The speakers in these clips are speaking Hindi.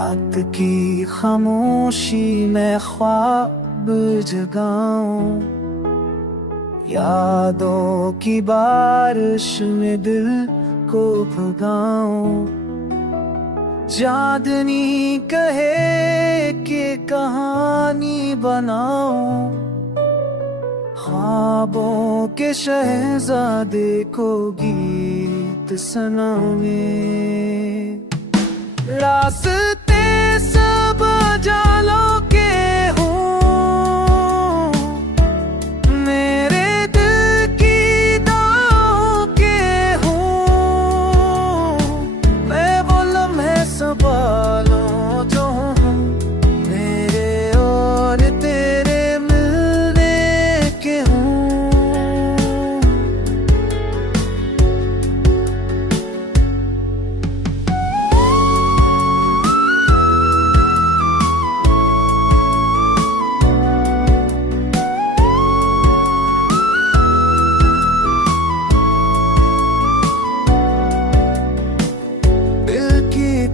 रात की खामोशी में ख्वाब जगाऊं, यादों की बारिश में दिल को भगाऊं। चांदनी कहे कि कहानी बनाऊं, ख्वाबों के शहजादे को गीत सुनाऊं। रास्ते सब जालों के हों, मेरे दिल की दाहों के हों। मैं वो लम्हे संभालूं जो हों, मेरे और तेरे मिलने के हों।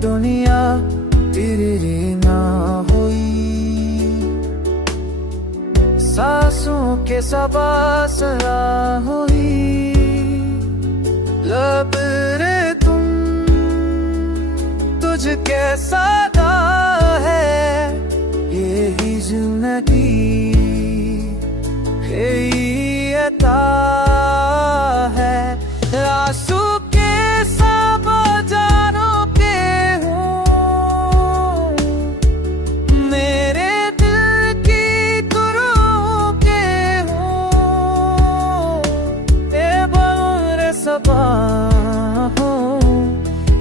दुनिया तेरे ना हुई, सांसों के सबासरा हुई। लब रे तुम तुझ कैसा है, यही जिंदगी यही अता है। आंसू के सब जानो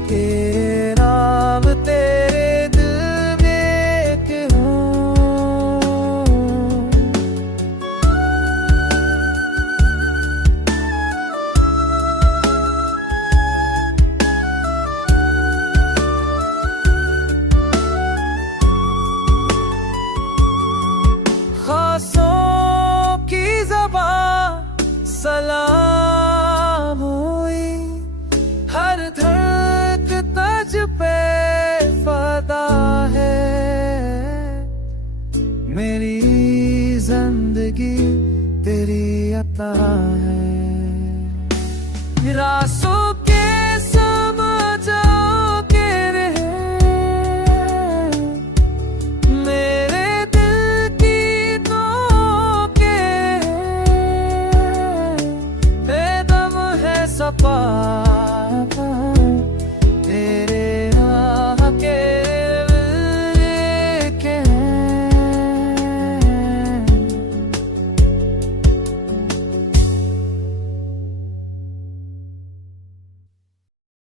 तेरे नाम तेरे दिल में क्यों। खासों की ज़बान सलाम हुई, हर धड़क तुझ पे फदा है। मेरी जिंदगी तेरी अता है। रासों के सब जाओ के रहे, मेरे दिल की तो के दम है सपा।